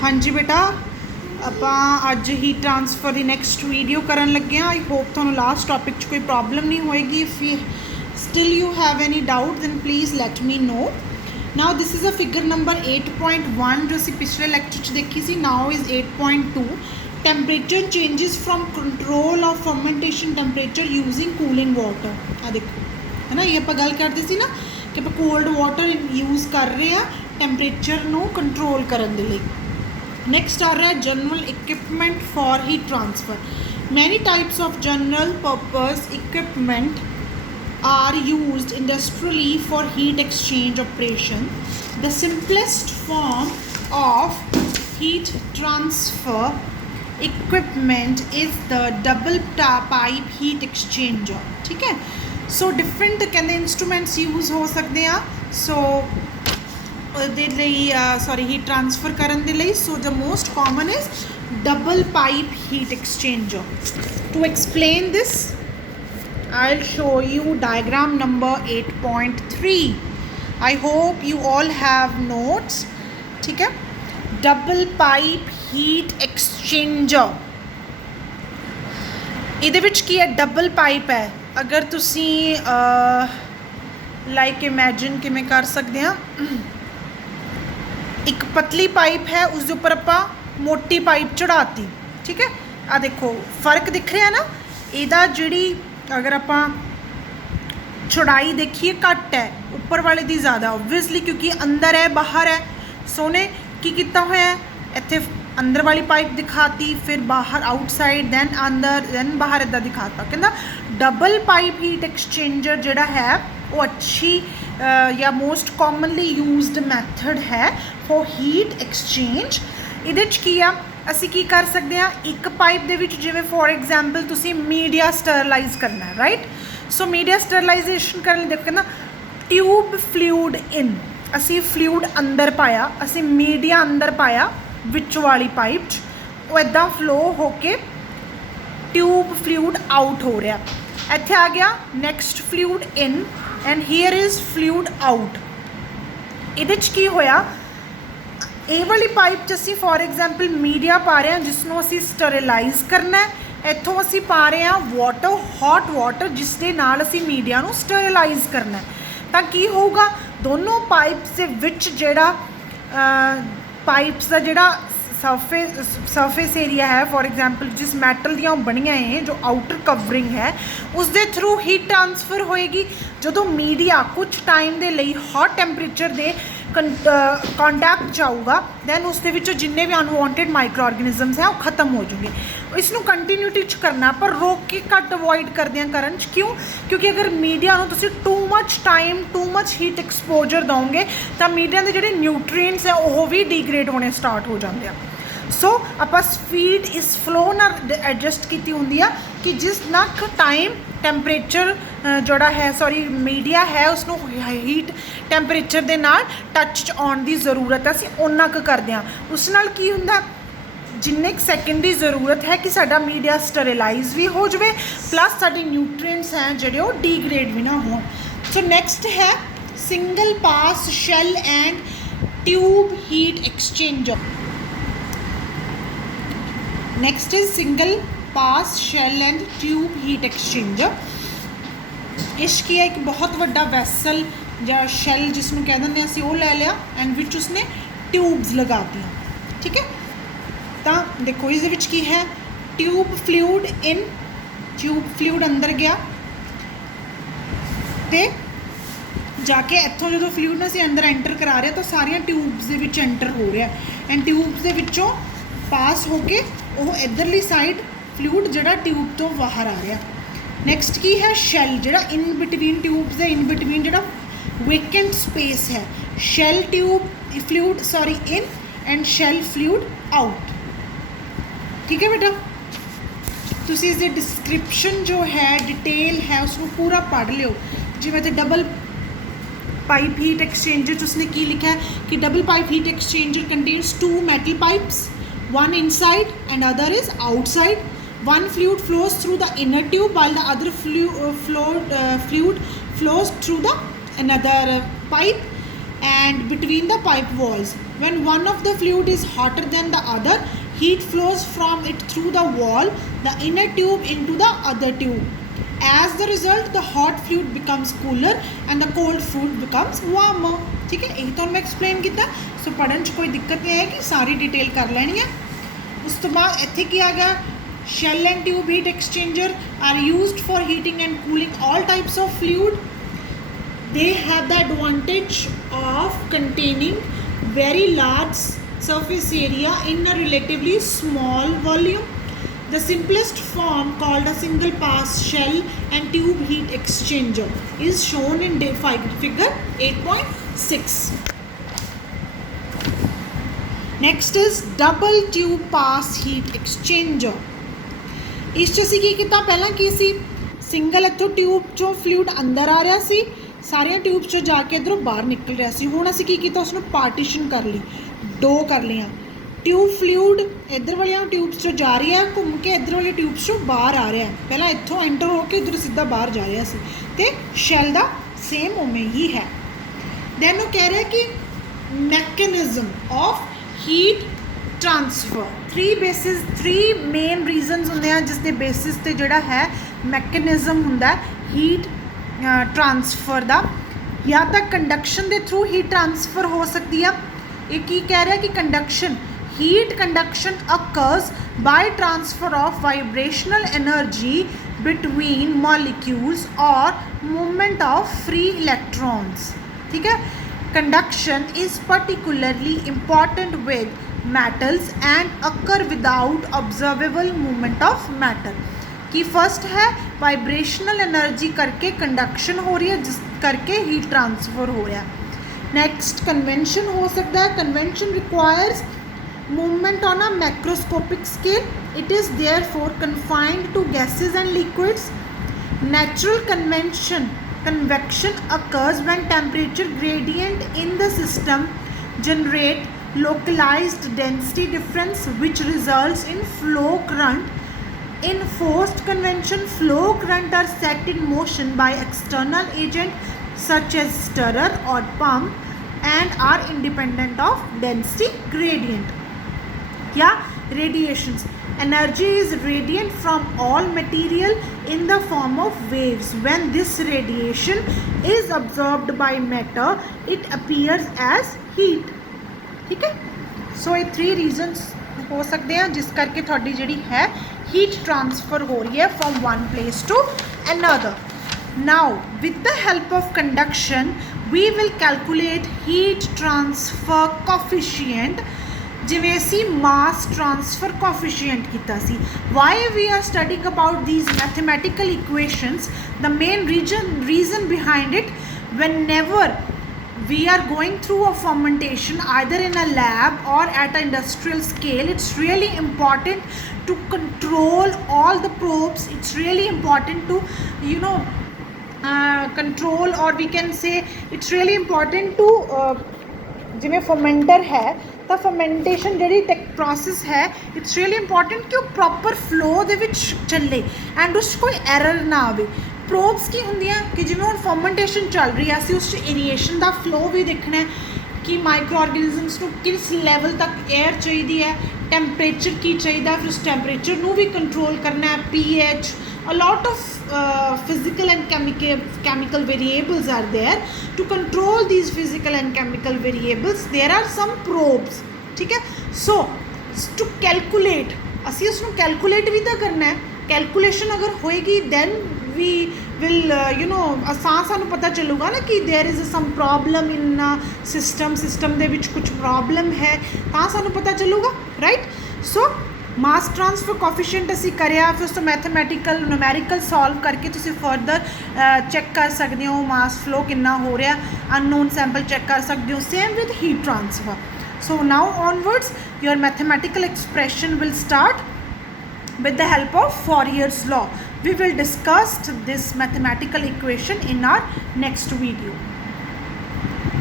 हाँ जी बेटा, ਆਪਾਂ ਅੱਜ ਹੀ ट्रांसफर ਦੀ ਨੈਕਸਟ ਵੀਡੀਓ ਕਰਨ ਲੱਗੇ ਹਾਂ। आई होप ਤੁਹਾਨੂੰ ਲਾਸਟ ਟੌਪਿਕ 'ਚ ਕੋਈ ਪ੍ਰੋਬਲਮ ਨਹੀਂ ਹੋਏਗੀ। If you still you have any doubt then please let me know. Now this is a figure number 8.1 जो ਅਸੀਂ ਪਿਛਲੇ ਲੈਕਚਰ 'ਚ ਦੇਖੀ ਸੀ। Now is 8.2 temperature changes from control of fermentation temperature using cooling water। ਆ ਦੇਖੋ है ना, ये ਆਪਾਂ ਗੱਲ ਕਰਦੇ ਸੀ ਨਾ ਕਿ ਆਪਾਂ ਕੋਲਡ ਵਾਟਰ ਯੂਜ਼ ਕਰ ਰਹੇ ਹਾਂ ਟੈਂਪਰੇਚਰ ਨੂੰ ਕੰਟਰੋਲ ਕਰਨ ਦੇ ਲਈ। नेक्स्ट आ रहा है general equipment for heat transfer. Many types of general purpose equipment are used industrially for heat exchange operation. The simplest form of heat transfer equipment is the double pipe heat exchanger. ठीक है, so different कहते instruments use हो सकते हैं। So heat transfer करने के लिए so the most common is double pipe heat exchanger. To explain this I will show you diagram number 8.3। I hope you all have notes. ठीक है, double pipe heat exchanger ਇਹਦੇ ਵਿੱਚ ਕੀ ਹੈ, double pipe ਹੈ। अगर तुसी लाइक इमेजिन किमें कर सकते हैं, एक पतली पाइप है उसके उपर आपां मोटी पाइप चढ़ाती। ठीक है, आ देखो फर्क दिख रहा है ना, इहदा जिहड़ी अगर आपां चौड़ाई देखिए घट है उपर वाले दी ज़्यादा ओबवियसली क्योंकि अंदर है बाहर है। सो ने की किया होया है, इत्थे अंदर वाली पाइप दिखाती, फिर बाहर आउटसाइड, दैन अंदर, दैन बाहर, इदा दिखाता। कहना डबल पाइप हीट एक्सचेंजर जिहड़ा है वो अच्छी या मोस्ट कॉमनली यूज्ड मैथड है फॉर हीट एक्सचेंज। इहदे च की आ, असीं की कर सकते हैं, एक पाइप दे विच जिवें फॉर एग्जाम्पल तुसीं मीडिया स्टरलाइज करना है, राइट। सो मीडिया स्टरलाइजेशन करने देखो कहना ट्यूब फ्लूइड इन, असीं फ्लूइड अंदर पाया, असीं मीडिया अंदर पाया विच वाली पाइप च, वो इदां फ्लो होके ट्यूब फ्लूइड आउट हो रहा। इत्थे आ गया next fluid in and hear is fluid out. इहदे च की होया, ਇਹ वाली पाइप च असीं फॉर एग्जाम्पल मीडिया पा रहे हैं जिसनों असीं स्टरलाइज करना है। इत्थों असीं पा रहे हैं वाटर, हॉट वाटर, जिस दे नाल असीं मीडिया नूं स्टरलाइज करना है। तां की होऊगा, दोनों पाइप्स दे विच जिहड़ा पाइप्स का जिहड़ा सरफेस एरिया है, फॉर एग्जाम्पल जिस मैटल दियां बनियां हैं जो आउटर कवरिंग है, उस दे थ्रू हीट ट्रांसफर होएगी। जो मीडिया कुछ टाइम के लिए हॉट टैंपरेचर के कॉन्टैक्ट जाऊगा, दैन उस जिन्ने भी अनवांटेड माइक्रो ऑर्गेनिजम्स हैं वो खत्म हो जाएंगे। इसनों कंटीन्यूटी च करना पर रोक के घट अवॉइड करते हैं करन च। क्यों? क्योंकि अगर मीडिया नूं तुसीं too much time, too much heat exposure दोगे तो मीडिया के जोड़े न्यूट्रीएंट्स है वो भी डिग्रेड होने स्टार्ट हो जाते हैं। सो आप स्पीड इस फ्लो ना एडजस्ट की होंगी है कि जिस ना टाइम टैंपरेचर जोड़ा है, सॉरी मीडिया है, उसनों हीट टैंपरेचर के नाल टच आने की ज़रूरत है, असीं उन्ना क करते हैं। उस नाल की हुंदा, जिन्ने सैकेंड की ज़रूरत है कि साडा मीडिया स्टरलाइज भी हो जाए प्लस साडे न्यूट्रीएंट्स हैं जिहड़े वो डिग्रेड भी ना हो। सो नैक्सट है single pass shell and tube heat exchanger. Next is single pass shell and tube heat exchanger. इस की एक बहुत वड्डा वैसल या शैल जिसनों कह देंगे असीं वो ले लिया एंड विच उसने ट्यूब्स लगा दिया। ठीक है, तो देखो इस विच की है, tube fluid in, tube fluid अंदर गया तो जाके इत्थों जो फ्लूइड असीं अंदर एंटर करा रहे तो सारिया ट्यूब्स दे विच एंटर हो रहा एंड ट्यूब्स दे विचों पास होके वो इधरली साइड फ्लूइड जिहड़ा ट्यूब तो बाहर आ रहा। नैक्सट की है शैल, जिहड़ा इन बिटवीन ट्यूब्स है, इन बिटवीन जिहड़ा वेकेंट स्पेस है, shell tube fluid sorry in and shell fluid out. ठीक है बेटा, तुसीं इसकी डिस्क्रिप्शन जो है डिटेल है उसको पूरा पढ़ लियो। जिवें ते डबल पाइप हीट एक्सचेंजर उसने की लिखा है कि double pipe heat exchanger contains two metal pipes, one inside and other is outside. One fluid flows through the inner tube while the other fluid flows through the another pipe and between the pipe walls. When one of the fluid is hotter than the other, heat flows from it through the wall, the inner tube into the other tube. As the result, the hot fluid becomes cooler and the cold fluid becomes warmer. ठीक है, यही तो मैं explain किया. सो पढ़ने च कोई दिक्कत नहीं है कि सारी डिटेल कर लेनी है. उस तो बाद इत्थे किया गया, shell and tube heat exchanger are used for heating and cooling all types of fluid. They have the advantage of containing very large surface area in a relatively small volume. The simplest form, called a single pass shell and tube heat exchanger, is shown in figure 8.6. Next is double tube pass heat exchanger. इस च असीं की कीता, पहला की C single इत्थों tube चों fluid अंदर आ रहा सी, सारिया ट्यूब चों जाके इधरों बाहर निकल रहा सी. हुण असीं की कीता, उसनूं पार्टीशन कर ली, दो कर लिया. ट्यूब फ्लूइड इधर वाली ट्यूब्स चों जा रही है, घूम के इधर वाली ट्यूब्स चों बाहर आ रहा है. पहला इत्थों एंटर होकर इधर सीधा बाहर जा रहा सी, ते शैल दा सेम उवें ही है. दैन वो कह रहा है कि mechanism of heat transfer, three main reasons होंदे हैं जिस दे बेसिस ते जिहड़ा है मैकेनिज्म हुंदा है हीट ट्रांसफर दा. या तो कंडक्शन के थ्रू हीट ट्रांसफर हो सकती है. एक ही कह रहा है कि conduction, heat conduction occurs by transfer of vibrational energy between molecules और मूवमेंट ऑफ फ्री इलेक्ट्रॉन्स. ठीक है, conduction is particularly important with metals and occur without observable movement of matter. कि फर्स्ट है वाइब्रेशनल एनर्जी करके conduction हो रही है, जिस करके हीट ट्रांसफर हो रहा है. नेक्स्ट कन्वेंशन हो सकता है. Convection requires movement on a macroscopic scale. It is therefore confined to gases and liquids. Natural convection occurs when temperature gradient in the system generate localized density difference which results in flow current. In forced convection, flow current are set in motion by external agent such as stirrer or pump and are independent of density gradient. Yeah, radiations. Energy is radiant from all material in the form of waves. When this radiation is absorbed by matter, it appears as heat. ठीक है, सो ये 3 reasons हो सकते हैं जिस करके थोड़ी जी है हीट ट्रांसफर हो रही है from one place to another. Now with the help of conduction we will calculate heat transfer coefficient, जिवें असी मास ट्रांसफर कोफिशिएंट कीता सी. Why we are studying about these mathematical equations, the main reason behind it, whenever we are going through a fermentation either in a lab or at an industrial scale, it's really important to control all the probes. It's really important to control, or we can say it's really important to जिवें fermenter है तो fermentation जी process है, it's really important कि वो proper flow दे विच चले and उस कोई error ना आवे. प्रोब्स की होंदियां कि जिवें हुण फर्मेंटेशन चल रही है, असीं उस एरिएशन का फ्लो भी देखना है कि माइक्रो ऑर्गेनिजम्स नूं किस लैवल तक एयर चाहिए है, टैंपरेचर की चाहिए, फिर उस टैंपरेचर नूं भी कंट्रोल करना है, pH, a lot of physical and chemical variables are there. To control these physical and chemical variables, there are some probes. ठीक है, so to calculate, असीं उसनूं कैलकुलेट भी तो करना है. कैलकुलेशन अगर होएगी then we will आसान सानूं पता चलूगा ना कि there is some problem in system दे विच कुछ प्रॉब्लम है, तां सानूं पता चलूगा, राइट. सो मास ट्रांसफर कोफिशिएंट असी करिया, फिर उस तो मैथमेटिकल न्यूमेरिकल सॉल्व करके तुसी फर्दर चेक कर सकते हो मास फ्लो कितना हो रहा, अननोन सैंपल चेक कर सकते हो. Same with heat transfer. So now onwards your mathematical expression will start with the help of Fourier's law. We will discuss this mathematical equation in our next video.